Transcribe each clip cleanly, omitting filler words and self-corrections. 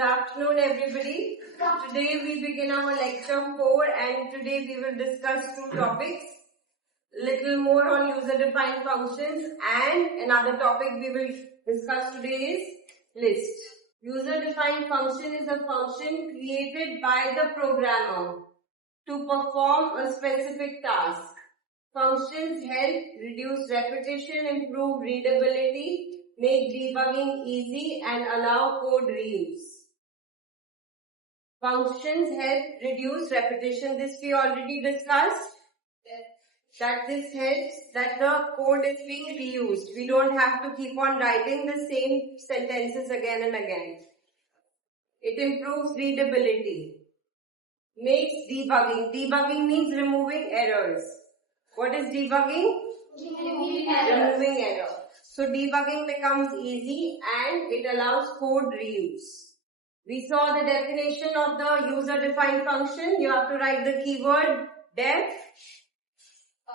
Good afternoon, everybody. Today we begin our lecture 4 and today we will discuss two topics. Little more on user-defined functions and another topic we will discuss today is list. User-defined function is a function created by the programmer to perform a specific task. Functions help reduce repetition, improve readability, make debugging easy and allow code reuse. Functions help reduce repetition. This we already discussed. That this helps that the code is being reused. We don't have to keep on writing the same sentences again and again. It improves readability. Makes debugging. Debugging means removing errors. What is debugging? Removing error. So debugging becomes easy and it allows code reuse. We saw the definition of the user-defined function. You have to write the keyword def,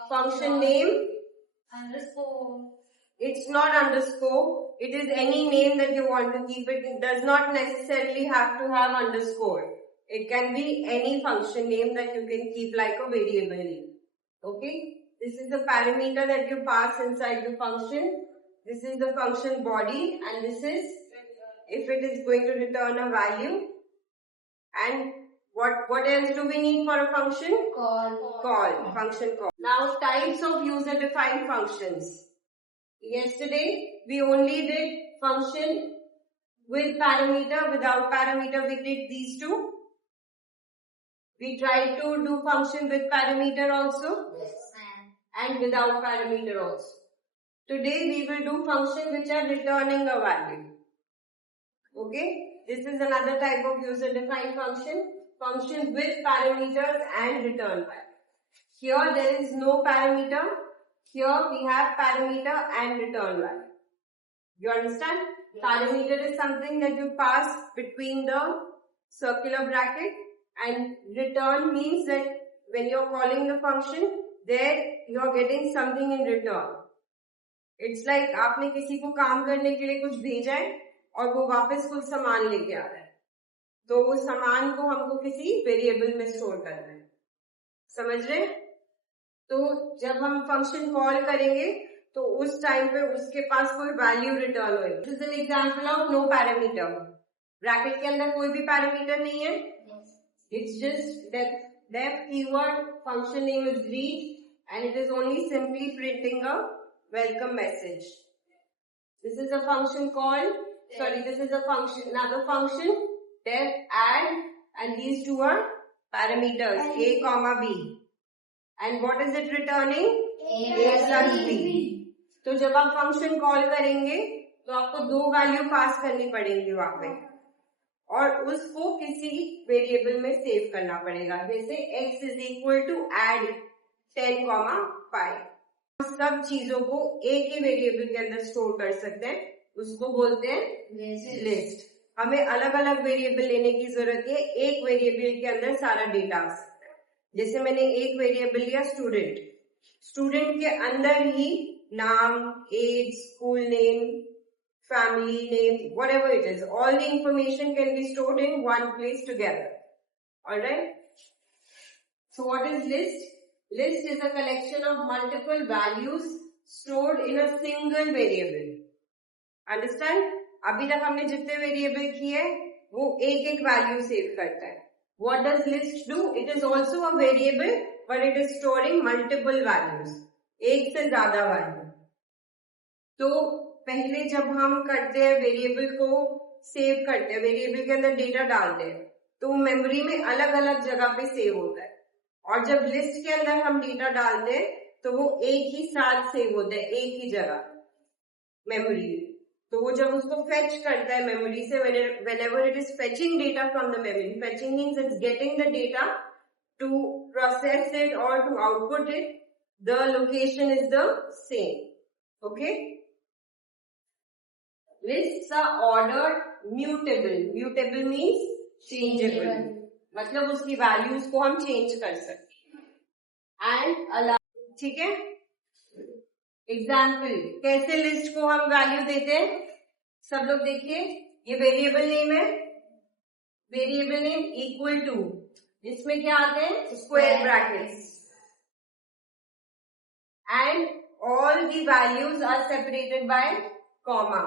function name, underscore. It's not underscore. It is any name that you want to keep it. It does not necessarily have to have underscore. It can be any function name that you can keep like a variable name. Okay? This is the parameter that you pass inside the function. This is the function body and this is if it is going to return a value. And what else do we need for a function? Call. Function call. Now types of user-defined functions. Yesterday we only did function with parameter, without parameter we did these two. We tried to do function with parameter also. Yes. And without parameter also. Today we will do functions which are returning a value. Okay? This is another type of user-defined function. Function with parameters and return value. Here there is no parameter. Here we have parameter and return value. You understand? Yes. Parameter is something that you pass between the circular bracket and return means that when you are calling the function, there you are getting something in return. It's like आपने किसी को काम करने के लिए कुछ भेजा है और वो वापस कुछ सामान लेके आ रहा है. तो वो सामान को हमको किसी वेरिएबल में स्टोर करना है. समझ रहे? तो जब हम फंक्शन कॉल करेंगे तो उस टाइम पे उसके पास कोई वैल्यू रिटर्न होगी. This is an example of no parameter. Bracket के अंदर कोई भी पैरामीटर नहीं है. It's just def keyword, function name is read and it is only simply printing a welcome message. This is a function called, this is a function, another function, def add and these two are parameters a comma b. And what is it returning? A plus b. तो जब आप function call करेंगे तो आपको दो value pass करनी पड़ेंगी वहां पे और उसको किसी वेरिएबल में सेव करना पड़ेगा. जैसे x is equal to add 10,5. सब चीजों को एक ही वेरिएबल के अंदर स्टोर कर सकते हैं. उसको बोलते हैं लिस्ट. हमें अलग अलग वेरिएबल लेने की जरूरत है. एक वेरिएबल के अंदर सारा डेटा आ सकता है. जैसे मैंने एक वेरिएबल लिया स्टूडेंट. स्टूडेंट के अंदर ही नाम, age, school name, family name, whatever it is, all the information can be stored in one place together. Alright? So what is list? List is a collection of multiple values stored in a single variable. Understand? अभी तक हमने जितने variable किए वो एक एक value save करता है. What does list do? It is also a variable but it is storing multiple values. एक से ज्यादा value. तो पहले जब हम करते हैं वेरिएबल को सेव करते हैं, वेरिएबल के अंदर डेटा डालते हैं तो मेमोरी में अलग अलग जगह पे सेव होता है. और जब लिस्ट के अंदर हम डेटा डालते हैं तो वो एक ही साथ सेव होता है एक ही जगह मेमोरी में. तो वो जब उसको फेच करता है मेमोरी से, whenever it is fetching data from the memory, fetching means it's getting the data to process it or to output it, the location is the same. Okay? Lists are ordered mutable. Mutable means changeable. मतलब उसकी वैल्यूज को हम चेंज कर सकते हैं. And allow. ठीक है? एग्जाम्पल, कैसे लिस्ट को हम वैल्यू देते हैं? सब लोग देखिए, ये वेरिएबल नेम है, वेरिएबल नेम इक्वल टू, इसमें क्या आते हैं square brackets, and all the values are separated by comma.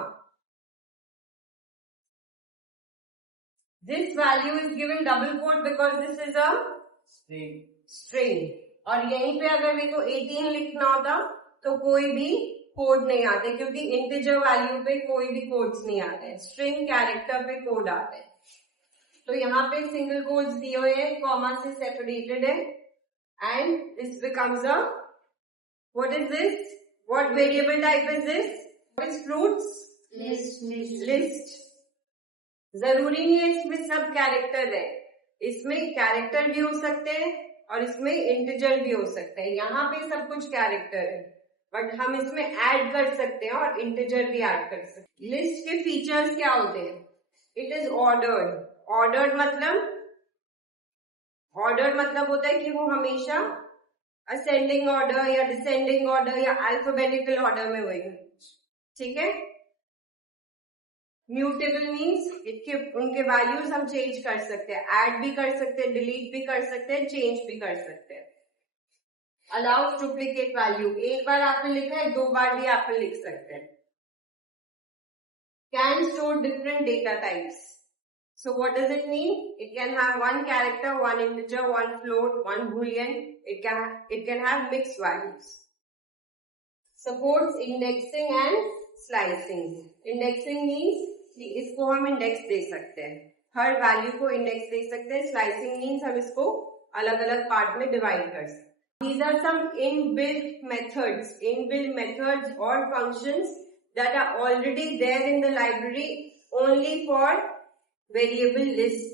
This value is given double quote because this is a string. और यहीं पे अगर मेरे को 18 लिखना होता तो कोई भी कोड नहीं आते, क्योंकि इंटीजर वैल्यू पे कोई भी कोड्स नहीं आते, स्ट्रिंग कैरेक्टर पे कोड आते हैं. तो यहाँ पे सिंगल कोड्स दिए हुए हैं, कॉमा से सेपरेटेड है, and this becomes a, what is this, what variable type is this, what is fruits list. जरूरी नहीं है इसमें सब कैरेक्टर है, इसमें कैरेक्टर भी हो सकते हैं और इसमें इंटीजर भी हो सकते हैं. यहाँ पे सब कुछ कैरेक्टर है, बट हम इसमें ऐड कर सकते हैं और इंटीजर भी ऐड कर सकते हैं. लिस्ट के फीचर्स क्या होते हैं? It is ordered. ऑर्डर्ड मतलब होता है कि वो हमेशा असेंडिंग ऑर्डर या डिसेंडिंग ऑर्डर या अल्फाबेटिकल ऑर्डर में होगी. ठीक है. म्यूटेबल मीन्स उनके वैल्यूज हम चेंज कर सकते हैं, ऐड भी कर सकते हैं, डिलीट भी कर सकते हैं, चेंज भी कर सकते हैं. अलाउड डुप्लीकेट वैल्यू, एक बार आपने लिखा है 2 बार भी आप लिख सकते हैं. Can store different data types. So what does it mean? It can have one character, one integer, one float, one boolean. It can have mixed values. Supports indexing and slicing. Indexing means कि इसको हम इंडेक्स दे सकते हैं, हर वैल्यू को इंडेक्स दे सकते हैं. Slicing means हम इसको अलग अलग पार्ट में डिवाइड कर सकते हैं. These are some inbuilt methods or functions that are already there in the library only for variable list.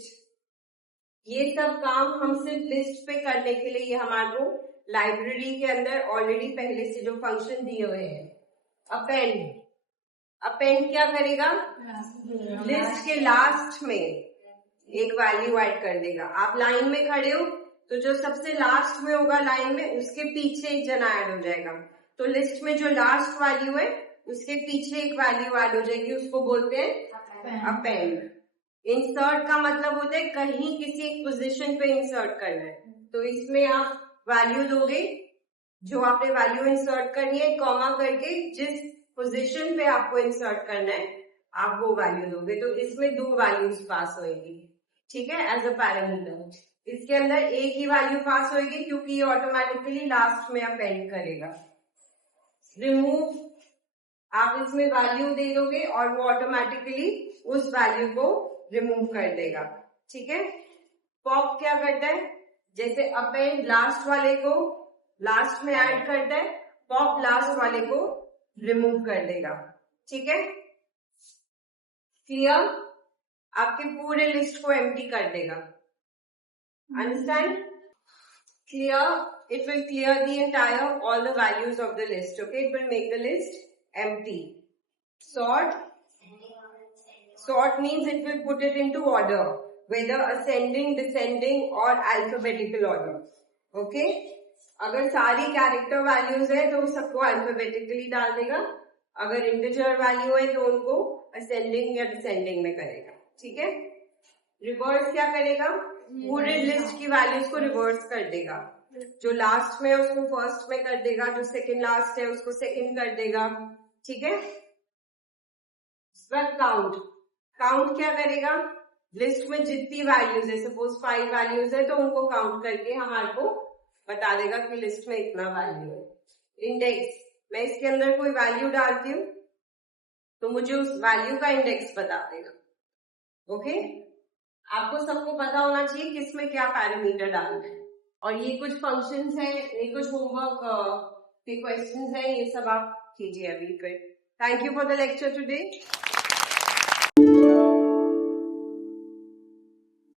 ये सब काम हम सिर्फ लिस्ट पे करने के लिए ये हमारे को लाइब्रेरी के अंदर ऑलरेडी पहले से जो फंक्शन दिए हुए हैं. अपेंड क्या करेगा? लिस्ट के लास्ट में एक वैल्यू ऐड कर देगा. आप लाइन में खड़े हो तो जो सबसे लास्ट में होगा लाइन में, उसके पीछे एक जना ऐड हो जाएगा. तो लिस्ट में जो लास्ट वैल्यू है उसके पीछे एक वैल्यू ऐड हो जाएगी, उसको बोलते हैं अपेंड. इंसर्ट का मतलब होता है कहीं किसी एक पोजीशन पे इंसर्ट करना है. तो इसमें आप वैल्यू दोगे, जो आपने वैल्यू इंसर्ट करनी है, कॉमा करके जिस पोजीशन पे आपको इंसर्ट करना है आप वो वैल्यू दोगे. तो इसमें 2 वैल्यूज पास होगी. ठीक है, एज अ पैरामीटर. इसके अंदर एक ही वैल्यू पास होगी क्योंकि ये ऑटोमेटिकली लास्ट में अपेंड करेगा. रिमूव, आप इसमें वैल्यू दे दोगे और वो ऑटोमेटिकली उस वैल्यू को रिमूव कर देगा. ठीक है. पॉप क्या करता है? जैसे अपेंड लास्ट वाले को लास्ट में ऐड करता है, पॉप लास्ट वाले को रिमूव कर देगा. ठीक है. क्लियर? आपके पूरे लिस्ट को एम्प्टी कर देगा. Understand? Clear? It will clear the entire all the values of the list. Okay, it will make the list empty. Sort means it will put it into order, whether ascending, descending or alphabetical order. Okay? अगर सारी character values है तो सबको अल्फाबेटिकली डाल देगा, अगर integer value है तो उनको असेंडिंग या डिसेंडिंग में करेगा. ठीक है. रिवर्स क्या करेगा? पूरे लिस्ट की वैल्यूज को रिवर्स कर देगा. जो लास्ट में है उसको फर्स्ट में कर देगा, जो सेकंड लास्ट है उसको सेकंड कर देगा. ठीक है. काउंट क्या करेगा? लिस्ट में जितनी वैल्यूज है, सपोज 5 वैल्यूज है तो उनको काउंट करके हमारे को बता देगा कि लिस्ट में इतना वैल्यू है. इंडेक्स, मैं इसके अंदर कोई वैल्यू डालती हूँ तो मुझे उस वैल्यू का इंडेक्स बता देगा. ओके. आपको सबको पता होना चाहिए कि इसमें क्या पैरामीटर डालना है. और ये कुछ फंक्शंस हैं, ये कुछ होमवर्क के क्वेश्चंस हैं, ये सब आप कीजिए अभी. Thank you for the lecture today.